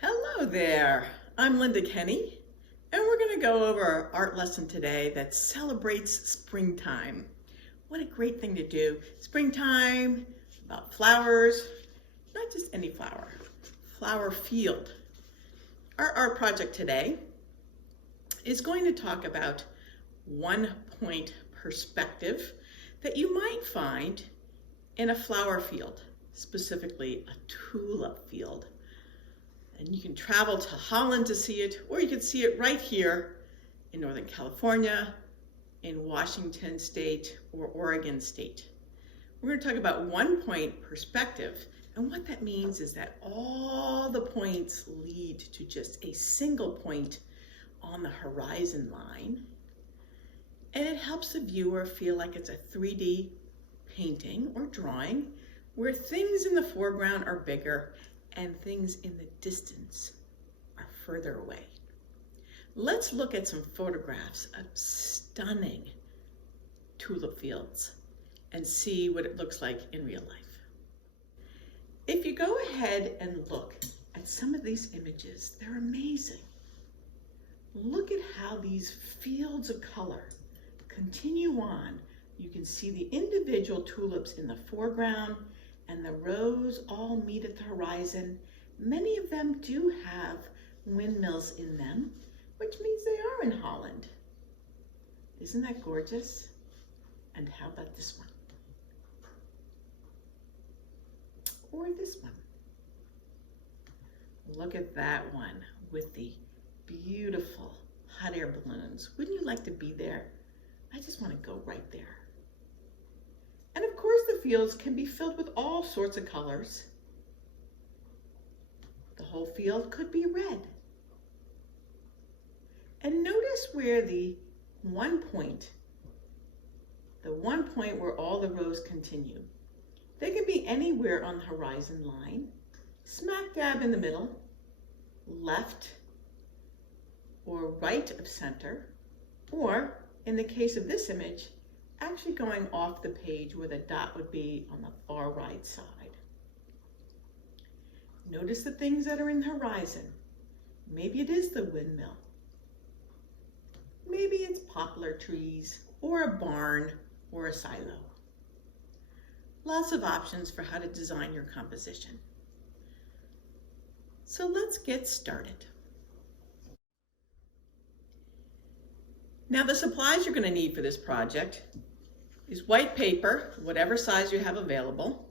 Hello there, I'm Linda Kenney, and we're going to go over our art lesson today that celebrates springtime. What a great thing to do. Springtime, about flowers, not just any flower, flower field. Our art project today is going to talk about one-point perspective that you might find in a flower field, specifically a tulip field. And you can travel to Holland to see it, or you can see it right here in Northern California, in Washington State, or Oregon State. We're going to talk about one-point perspective, and what that means is that all the points lead to just a single point on the horizon line, and it helps the viewer feel like it's a 3D painting or drawing where things in the foreground are bigger and things in the distance are further away. Let's look at some photographs of stunning tulip fields and see what it looks like in real life. If you go ahead and look at some of these images, they're amazing. Look at how these fields of color continue on. You can see the individual tulips in the foreground, and the rows all meet at the horizon. Many of them do have windmills in them, which means they are in Holland. Isn't that gorgeous? And how about this one? Or this one? Look at that one with the beautiful hot air balloons. Wouldn't you like to be there? I just want to go right there. And of course, the fields can be filled with all sorts of colors. The whole field could be red. And notice where the one point where all the rows continue, they can be anywhere on the horizon line, smack dab in the middle, left or right of center, or in the case of this image, actually going off the page where the dot would be on the far right side. Notice the things that are in the horizon. Maybe it is the windmill. Maybe it's poplar trees, or a barn, or a silo. Lots of options for how to design your composition. So let's get started. Now the supplies you're going to need for this project is white paper, whatever size you have available,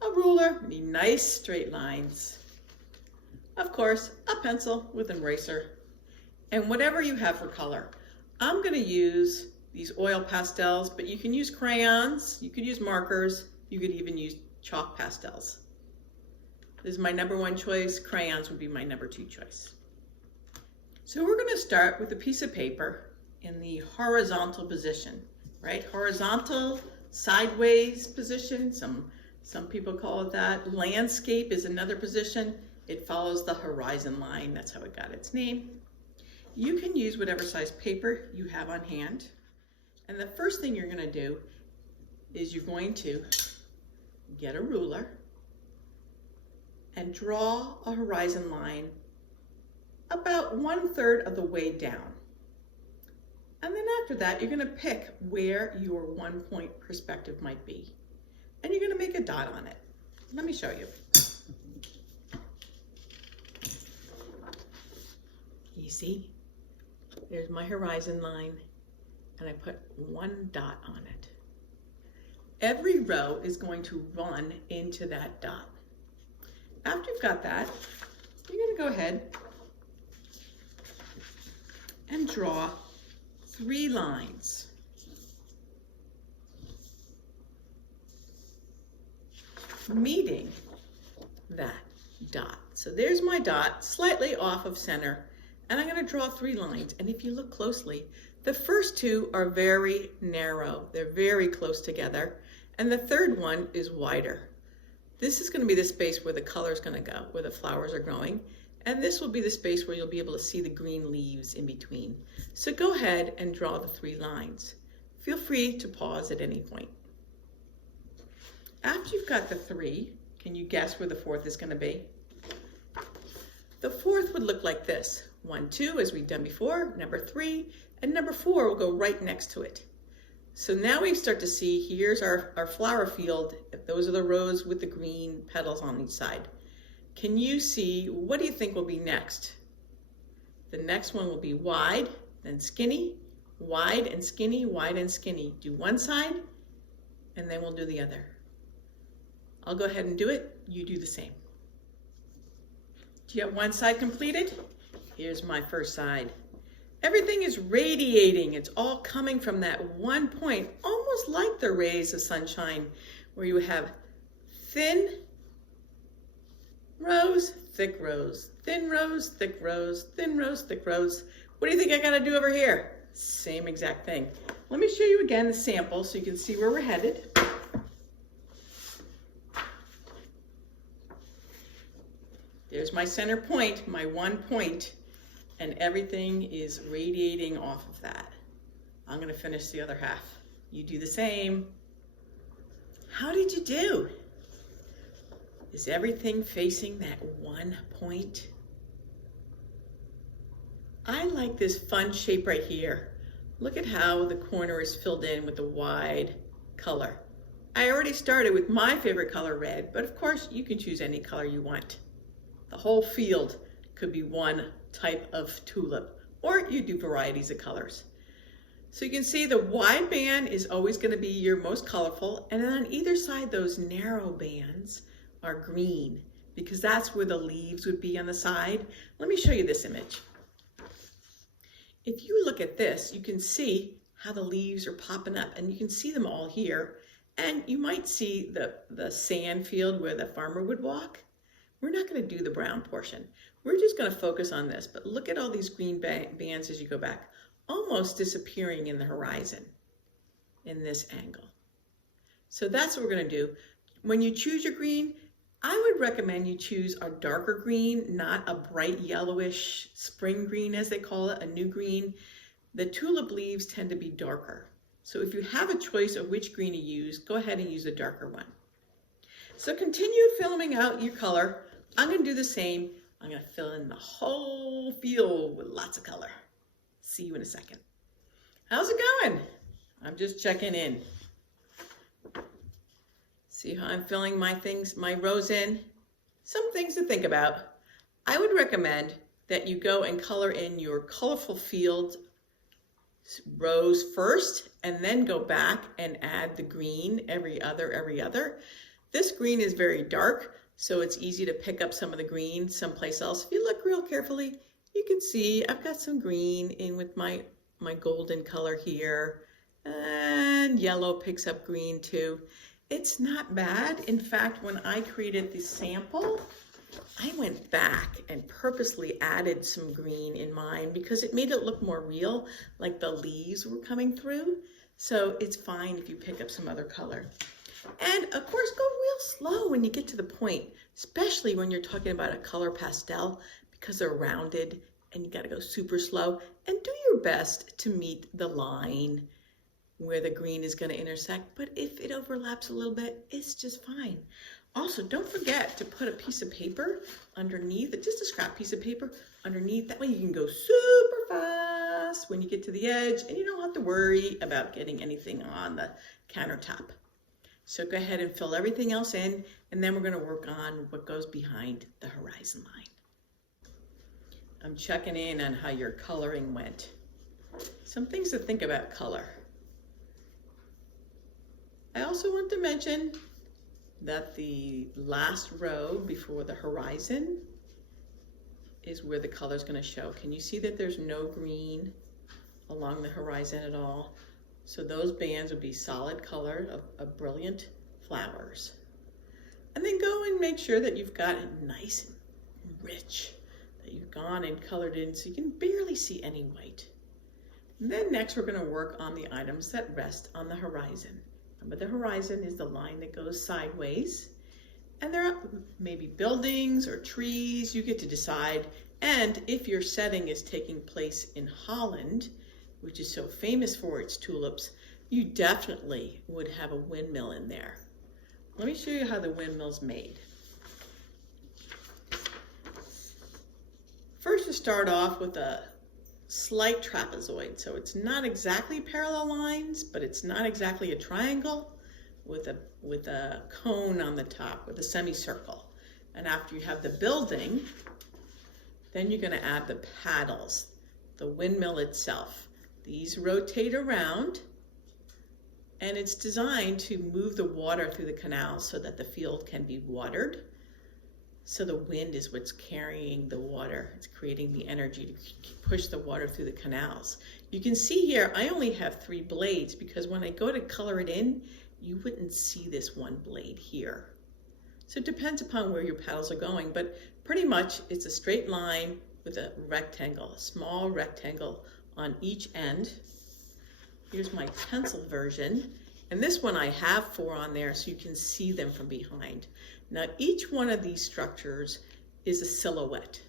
a ruler, you need nice straight lines, of course a pencil with an eraser, and whatever you have for color. I'm going to use these oil pastels, but you can use crayons, you could use markers, you could even use chalk pastels. This is my number one choice. Crayons would be my number two choice. So we're going to start with a piece of paper in the horizontal position, right? Horizontal, sideways position, some people call it that. Landscape is another position. It follows the horizon line. That's how it got its name. You can use whatever size paper you have on hand. And the first thing you're going to do is you're going to get a ruler and draw a horizon line about 1/3 of the way down. And then after that, you're going to pick where your one-point perspective might be. And you're going to make a dot on it. Let me show you. You see? There's my horizon line, and I put one dot on it. Every row is going to run into that dot. After you've got that, you're going to go ahead and draw 3 lines. Meeting that dot. So there's my dot, slightly off of center, and I'm going to draw 3 lines. And if you look closely, the first 2 are very narrow. They're very close together. And the third one is wider. This is going to be the space where the color is going to go, where the flowers are growing. And this will be the space where you'll be able to see the green leaves in between. So go ahead and draw the 3 lines. Feel free to pause at any point. After you've got the 3, can you guess where the 4th is going to be? The 4th would look like this. 1, 2, as we've done before, number 3, and number 4 will go right next to it. So now we start to see, here's our flower field. Those are the rows with the green petals on each side. Can you see, what do you think will be next? The next one will be wide, then skinny, wide and skinny, wide and skinny. Do one side, and then we'll do the other. I'll go ahead and do it. You do the same. Do you have one side completed? Here's my first side. Everything is radiating. It's all coming from that one point, almost like the rays of sunshine, where you have thin rows, thick rows, thin rows, thick rows, thin rows, thick rows. What do you think I gotta do over here? Same exact thing. Let me show you again the sample so you can see where we're headed. There's my center point, my one point, and everything is radiating off of that. I'm gonna finish the other half. You do the same. How did you do? Is everything facing that one point? I like this fun shape right here. Look at how the corner is filled in with the wide color. I already started with my favorite color, red, but of course you can choose any color you want. The whole field could be one type of tulip, or you do varieties of colors. So you can see the wide band is always going to be your most colorful, and then on either side those narrow bands are green, because that's where the leaves would be on the side. Let me show you this image. If you look at this, you can see how the leaves are popping up, and you can see them all here, and you might see the sand field where the farmer would walk. We're not going to do the brown portion. We're just going to focus on this, but look at all these green bands as you go back, almost disappearing in the horizon in this angle. So that's what we're going to do. When you choose your green, I would recommend you choose a darker green, not a bright yellowish spring green as they call it, a new green. The tulip leaves tend to be darker. So if you have a choice of which green to use, go ahead and use a darker one. So continue filling out your color. I'm going to do the same. I'm going to fill in the whole field with lots of color. See you in a second. How's it going? I'm just checking in. See how I'm filling my rows in? Some things to think about. I would recommend that you go and color in your colorful field rows first, and then go back and add the green every other. This green is very dark, so it's easy to pick up some of the green someplace else. If you look real carefully, you can see I've got some green in with my golden color here, and yellow picks up green too. It's not bad. In fact, when I created the sample, I went back and purposely added some green in mine because it made it look more real, like the leaves were coming through. So it's fine if you pick up some other color. And of course, go real slow when you get to the point, especially when you're talking about a color pastel, because they're rounded and you got to go super slow, and do your best to meet the line where the green is going to intersect. But if it overlaps a little bit, it's just fine. Also, don't forget to put a piece of paper underneath, just a scrap piece of paper underneath. That way you can go super fast when you get to the edge, and you don't have to worry about getting anything on the countertop. So go ahead and fill everything else in, and then we're going to work on what goes behind the horizon line. I'm checking in on how your coloring went. Some things to think about color. I also want to mention that the last row before the horizon is where the color is going to show. Can you see that there's no green along the horizon at all? So those bands would be solid color of brilliant flowers. And then go and make sure that you've got it nice and rich, that you've gone and colored in so you can barely see any white. And then next we're going to work on the items that rest on the horizon. Remember, the horizon is the line that goes sideways. And there are maybe buildings or trees, you get to decide. And if your setting is taking place in Holland, which is so famous for its tulips, you definitely would have a windmill in there. Let me show you how the windmill's made. First, you start off with a slight trapezoid. So it's not exactly parallel lines, but it's not exactly a triangle with a cone on the top, with a semicircle. And after you have the building, then you're going to add the paddles, the windmill itself. These rotate around, and it's designed to move the water through the canal so that the field can be watered. So the wind is what's carrying the water. It's creating the energy to push the water through the canals. You can see here, I only have 3 blades because when I go to color it in, you wouldn't see this one blade here. So it depends upon where your paddles are going, but pretty much it's a straight line with a rectangle, a small rectangle on each end. Here's my pencil version. And this one I have 4 on there so you can see them from behind. Now each one of these structures is a silhouette.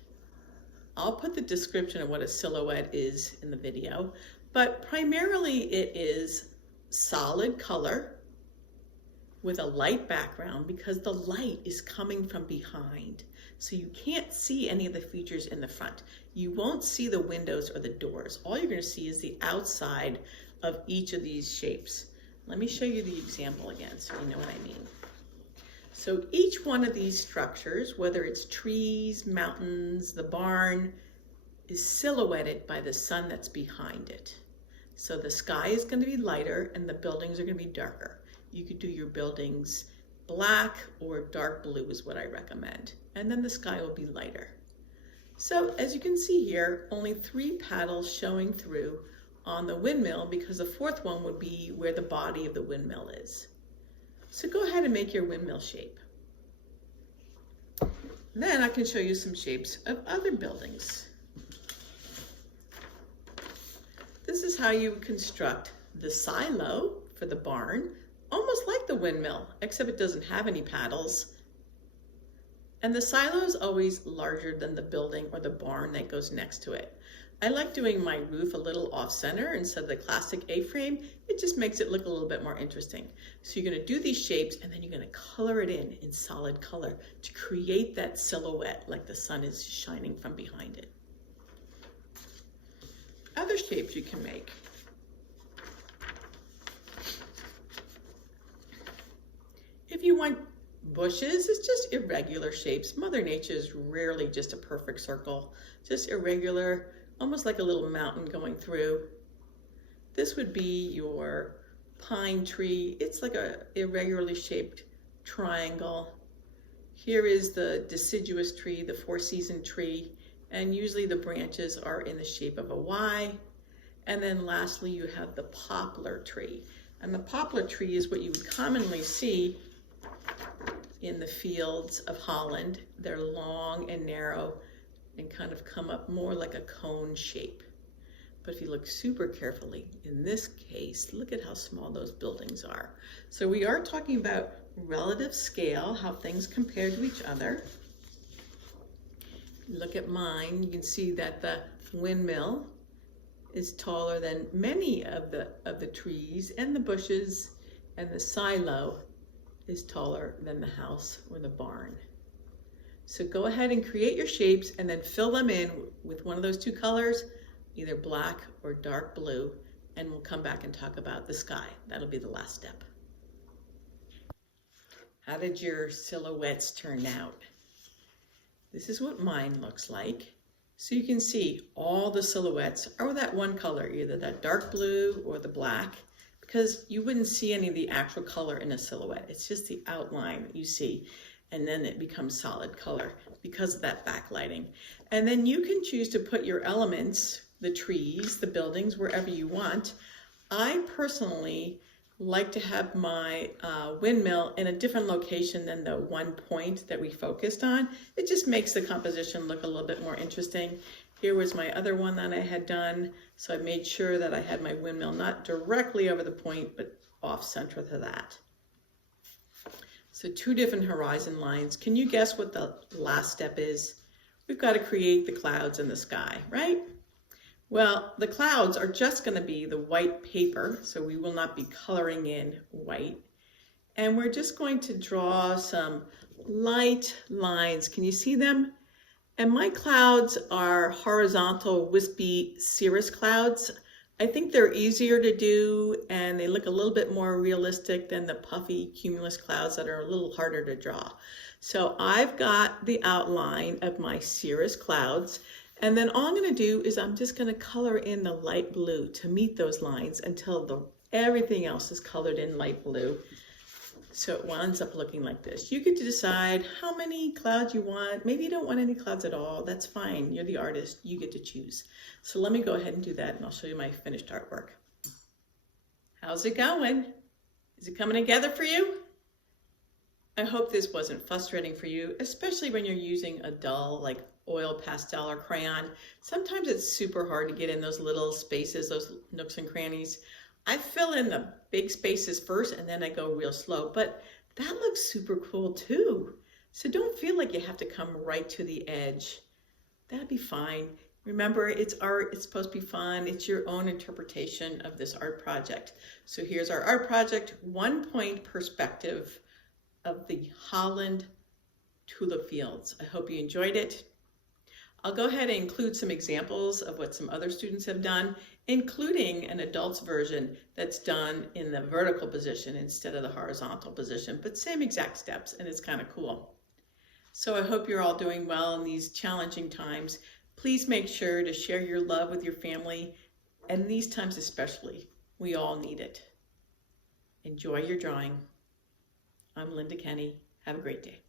I'll put the description of what a silhouette is in the video, but primarily it is solid color with a light background because the light is coming from behind. So you can't see any of the features in the front. You won't see the windows or the doors. All you're going to see is the outside of each of these shapes. Let me show you the example again so you know what I mean. So each one of these structures, whether it's trees, mountains, the barn, is silhouetted by the sun that's behind it. So the sky is going to be lighter and the buildings are going to be darker. You could do your buildings black or dark blue is what I recommend. And then the sky will be lighter. So as you can see here, only 3 paddles showing through on the windmill because the 4th one would be where the body of the windmill is. So go ahead and make your windmill shape. Then I can show you some shapes of other buildings. This is how you construct the silo for the barn, almost like the windmill, except it doesn't have any paddles. And the silo is always larger than the building or the barn that goes next to it. I like doing my roof a little off-center instead of the classic A-frame. It just makes it look a little bit more interesting. So you're going to do these shapes and then you're going to color it in solid color to create that silhouette like the sun is shining from behind it. Other shapes you can make. If you want bushes, it's just irregular shapes. Mother Nature is rarely just a perfect circle, just irregular, almost like a little mountain going through. This would be your pine tree. It's like a irregularly shaped triangle. Here is the deciduous tree, the 4-season tree, and usually the branches are in the shape of a Y. And then lastly, you have the poplar tree. And the poplar tree is what you would commonly see in the fields of Holland. They're long and narrow and kind of come up more like a cone shape. But if you look super carefully, in this case, look at how small those buildings are. So we are talking about relative scale, how things compare to each other. Look at mine, you can see that the windmill is taller than many of the trees and the bushes, and the silo is taller than the house or the barn. So go ahead and create your shapes and then fill them in with one of those 2 colors, either black or dark blue, and we'll come back and talk about the sky. That'll be the last step. How did your silhouettes turn out? This is what mine looks like. So you can see all the silhouettes are that one color, either that dark blue or the black, because you wouldn't see any of the actual color in a silhouette. It's just the outline that you see, and then it becomes solid color because of that backlighting. And then you can choose to put your elements, the trees, the buildings, wherever you want. I personally like to have my windmill in a different location than the one point that we focused on. It just makes the composition look a little bit more interesting. Here was my other one that I had done, so I made sure that I had my windmill not directly over the point, but off center to that. So 2 different horizon lines. Can you guess what the last step is? We've got to create the clouds in the sky, right? Well, the clouds are just going to be the white paper, so we will not be coloring in white. And we're just going to draw some light lines. Can you see them? And my clouds are horizontal, wispy cirrus clouds. I think they're easier to do and they look a little bit more realistic than the puffy cumulus clouds that are a little harder to draw. So I've got the outline of my cirrus clouds, and then all I'm going to do is I'm just going to color in the light blue to meet those lines until everything else is colored in light blue. So it winds up looking like this. You get to decide how many clouds you want. Maybe you don't want any clouds at all. That's fine. You're the artist. You get to choose. So let me go ahead and do that, and I'll show you my finished artwork. How's it going? Is it coming together for you? I hope this wasn't frustrating for you, especially when you're using a dull like oil pastel or crayon. Sometimes it's super hard to get in those little spaces, those nooks and crannies. I fill in the big spaces first and then I go real slow, but that looks super cool too. So don't feel like you have to come right to the edge. That'd be fine. Remember, it's art, it's supposed to be fun. It's your own interpretation of this art project. So here's our art project, 1-point perspective of the Holland tulip fields. I hope you enjoyed it. I'll go ahead and include some examples of what some other students have done, including an adult's version that's done in the vertical position instead of the horizontal position, but same exact steps, and it's kind of cool. So I hope you're all doing well in these challenging times. Please make sure to share your love with your family, and these times especially, we all need it. Enjoy your drawing. I'm Linda Kenney. Have a great day.